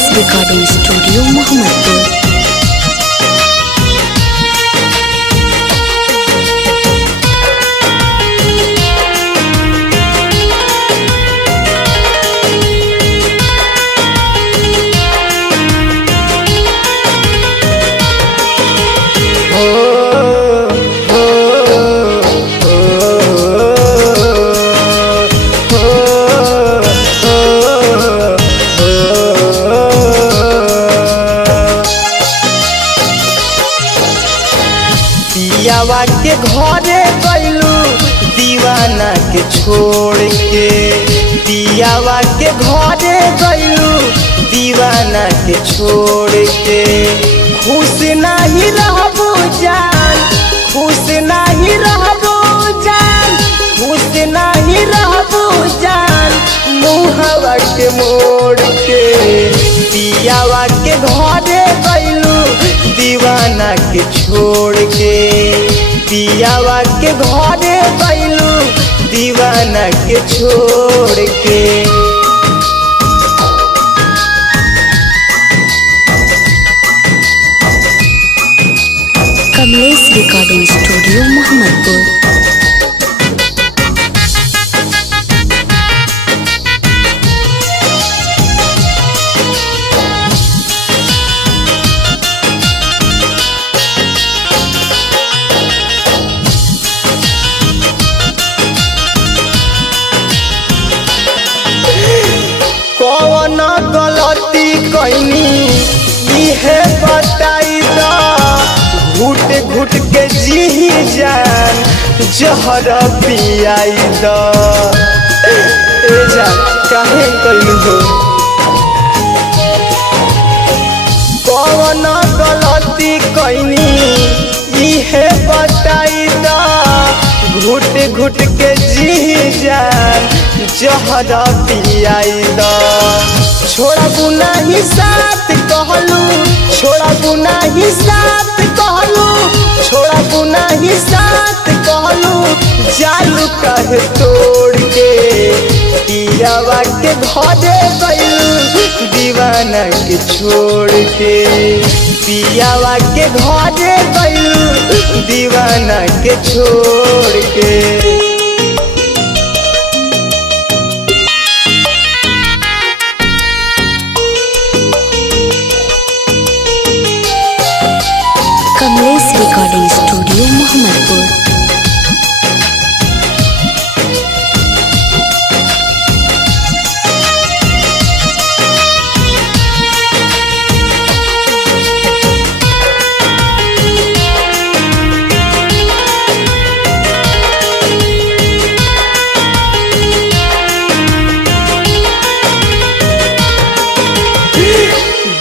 Kamlesh recording studio Mohammadpur. पियावा के घरे गइलू दीवाना के छोड़ के, पियावा के घरे गइलू दीवाना के छोड़ के। खुश नहीं रहबू जान, खुश नहीं रहबू जान, खुश नहीं रहबू जान, मुहवा के मोड़ के। पियावा के घरे गइलू दीवाना के छोड़ के, पियावा के घरे गइलू दीवाना के छोड़ के। Kamlesh recording studio Mohammadpur. कौन गलती कैनी इहे बताई द, घुट घुट के जी जान जहर पियाई द। ए जान काहे कैलू हो, कौन गलती कैनी इहे बताई द, घुट घुट के जी जान जहर पियाई द। छोड़ा बुना ही साथ कहलू, छोड़ा बुना ही साथ कहलू, छोड़ा बुना ही साथ कहलू, जालू कहे तोड़ के। पियावा के घरे गइलू दीवाना के छोड़ के, पियावा के घरे गइलू दीवाना के छोड़ के। Kamlesh recording studio Mohammadpur.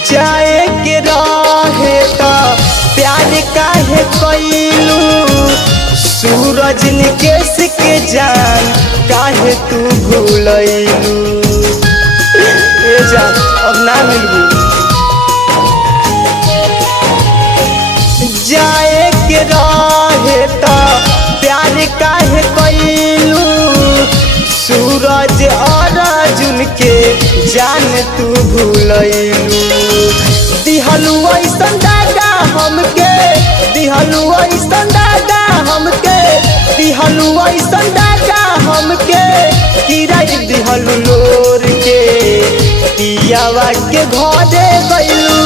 जाए के रहे तो प्यार काहे कैलू, सूरज निकेश के जान काहे तू भूलैलू। ए जान अब ना मिलबू, जाए के रहे तो प्यार काहे कैलू, सूरज और अर्जुन के जान तू भूलैलू। दिहलू ऐसन दागा हमके, दिहलू ऐसन दागा हमके, दिहलू ऐसन दागा हमके, गिराई दिहलू लोर के। पियावा के घरे गइलू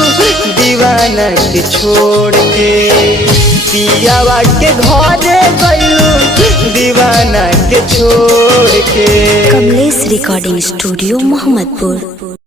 दीवाना के छोड़ के, पियावा के घरे गइलू दीवाना के छोड़ के। Kamlesh recording studio Mohammadpur.